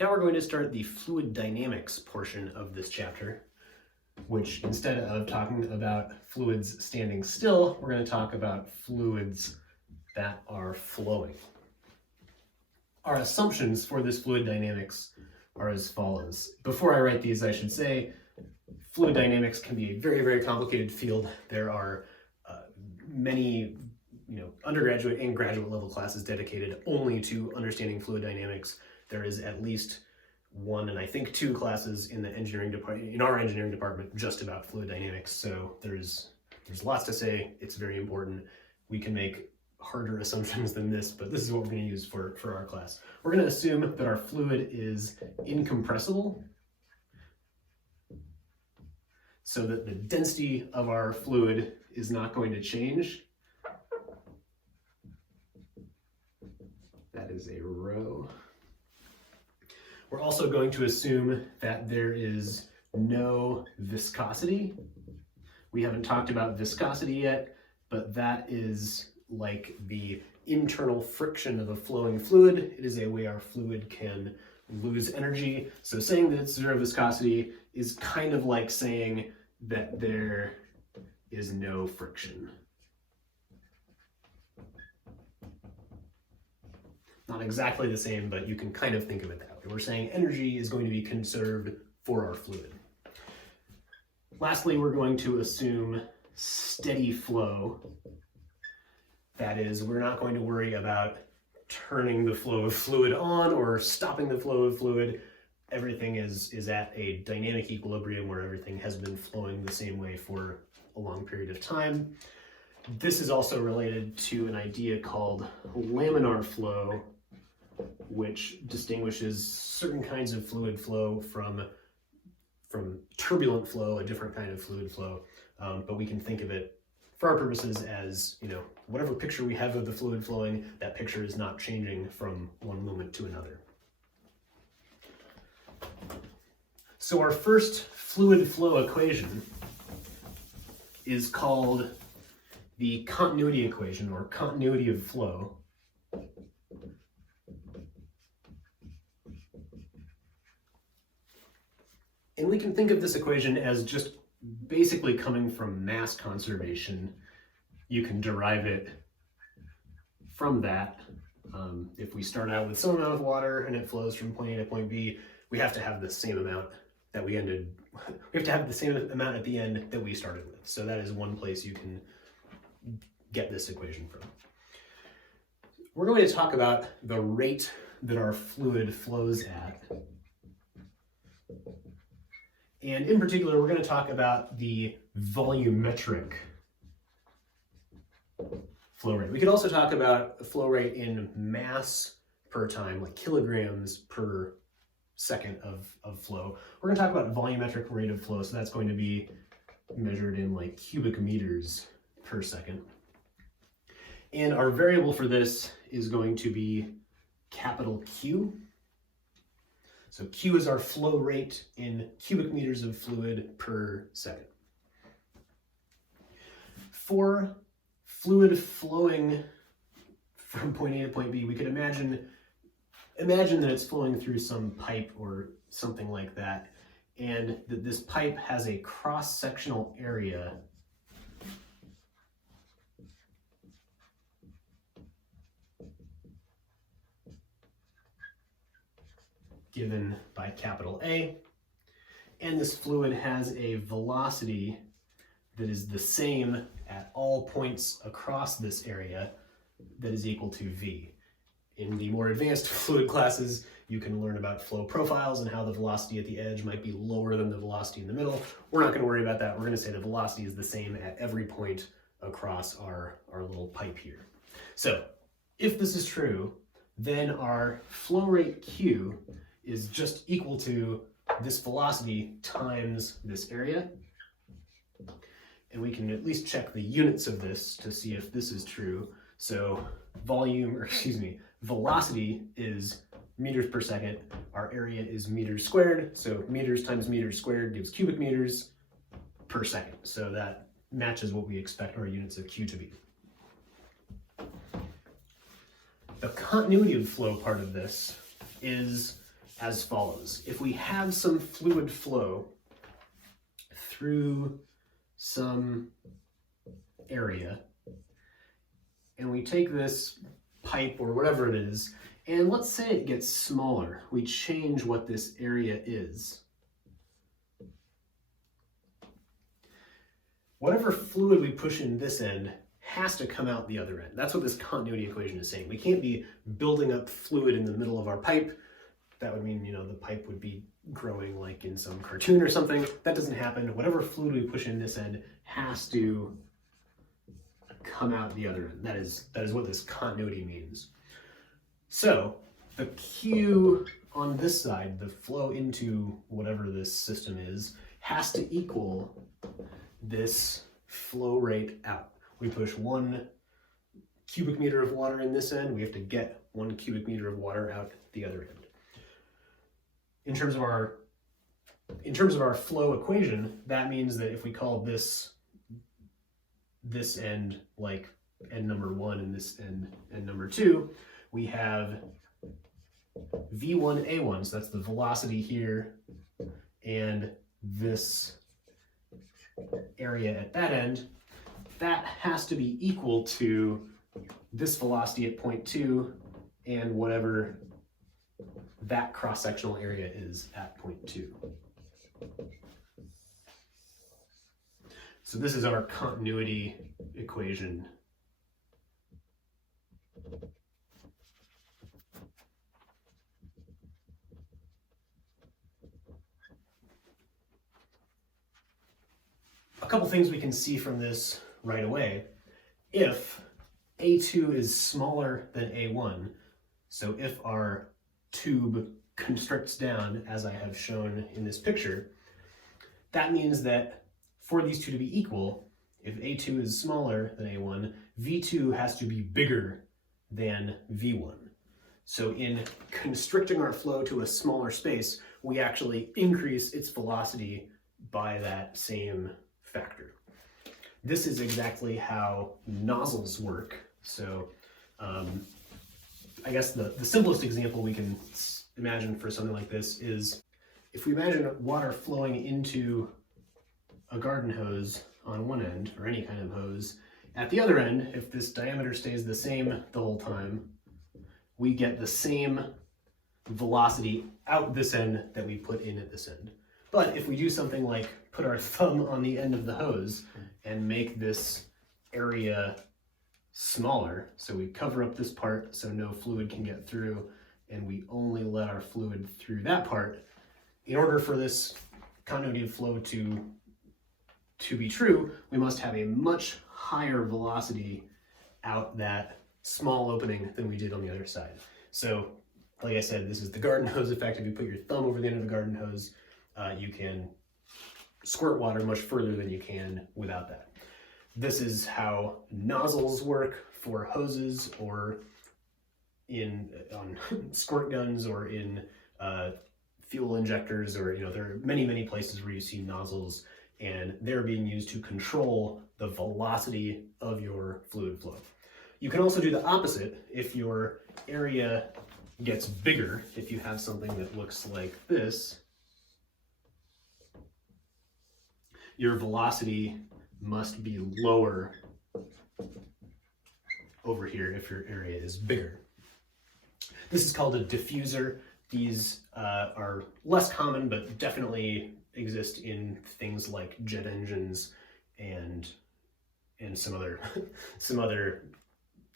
Now we're going to start the fluid dynamics portion of this chapter, which instead of talking about fluids standing still, we're going to talk about fluids that are flowing. Our assumptions for this fluid dynamics are as follows. Before I write these, I should say, fluid dynamics can be a very, very complicated field. There are many undergraduate and graduate level classes dedicated only to understanding fluid dynamics. There is at least one and I think two classes in the engineering department, in our engineering department, just about fluid dynamics. So there's lots to say. It's very important. We can make harder assumptions than this, but this is what we're going to use for our class. We're going to assume that our fluid is incompressible, so that the density of our fluid is not going to change. That is a row. We're also going to assume that there is no viscosity. We haven't talked about viscosity yet, but that is like the internal friction of a flowing fluid. It is a way our fluid can lose energy. So saying that it's zero viscosity is kind of like saying that there is no friction. Not exactly the same, but you can kind of think of it that way. We're saying energy is going to be conserved for our fluid. Lastly, we're going to assume steady flow. That is, we're not going to worry about turning the flow of fluid on or stopping the flow of fluid. Everything is at a dynamic equilibrium where everything has been flowing the same way for a long period of time. This is also related to an idea called laminar flow, which distinguishes certain kinds of fluid flow from turbulent flow, a different kind of fluid flow. But we can think of it for our purposes as, whatever picture we have of the fluid flowing, that picture is not changing from one moment to another. So our first fluid flow equation is called the continuity equation, or continuity of flow. And we can think of this equation as just basically coming from mass conservation. You can derive it from that. If we start out with some amount of water and it flows from point A to point B, we have to have the same amount that we have to have the same amount at the end that we started with. So that is one place you can get this equation from. We're going to talk about the rate that our fluid flows at. And in particular, we're going to talk about the volumetric flow rate. We could also talk about the flow rate in mass per time, like kilograms per second of flow. We're going to talk about volumetric rate of flow, so that's going to be measured in like cubic meters per second. And our variable for this is going to be capital Q. So Q is our flow rate in cubic meters of fluid per second. For fluid flowing from point A to point B, we could imagine that it's flowing through some pipe or something like that, and that this pipe has a cross-sectional area given by capital A, and this fluid has a velocity that is the same at all points across this area that is equal to V. In the more advanced fluid classes, you can learn about flow profiles and how the velocity at the edge might be lower than the velocity in the middle. We're not going to worry about that. We're going to say the velocity is the same at every point across our little pipe here. So if this is true, then our flow rate Q is just equal to this velocity times this area. And we can at least check the units of this to see if this is true. So velocity is meters per second. Our area is meters squared. So meters times meters squared gives cubic meters per second. So that matches what we expect our units of Q to be. The continuity of flow part of this is as follows. If we have some fluid flow through some area, and we take this pipe or whatever it is, and let's say it gets smaller. We change what this area is. Whatever fluid we push in this end has to come out the other end. That's what this continuity equation is saying. We can't be building up fluid in the middle of our pipe. That would mean, the pipe would be growing like in some cartoon or something. That doesn't happen. Whatever fluid we push in this end has to come out the other end. That is what this continuity means. So the Q on this side, the flow into whatever this system is, has to equal this flow rate out. We push 1 cubic meter of water in this end, we have to get 1 cubic meter of water out the other end. In terms of our flow equation, that means that if we call this end like end number 1 and this end number 2, we have V1A1, so that's the velocity here, and this area at that end, that has to be equal to this velocity at point 2 and whatever that cross-sectional area is at point 2. So this is our continuity equation. A couple things we can see from this right away. If A2 is smaller than A1, so if our tube constricts down, as I have shown in this picture, that means that for these two to be equal, if A2 is smaller than A1, V2 has to be bigger than V1. So in constricting our flow to a smaller space, we actually increase its velocity by that same factor. This is exactly how nozzles work. So I guess the simplest example we can imagine for something like this is if we imagine water flowing into a garden hose on one end, or any kind of hose, at the other end, if this diameter stays the same the whole time, we get the same velocity out this end that we put in at this end. But if we do something like put our thumb on the end of the hose and make this area smaller, so we cover up this part so no fluid can get through, and we only let our fluid through that part, in order for this continuity of flow to be true, we must have a much higher velocity out that small opening than we did on the other side. So, like I said, this is the garden hose effect. If you put your thumb over the end of the garden hose, you can squirt water much further than you can without that. This is how nozzles work for hoses, or on squirt guns, or in fuel injectors, or there are many places where you see nozzles, and they're being used to control the velocity of your fluid flow. You can also do the opposite. If your area gets bigger, if you have something that looks like this, your velocity must be lower over here if your area is bigger. This is called a diffuser. These are less common, but definitely exist in things like jet engines and some other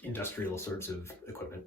industrial sorts of equipment.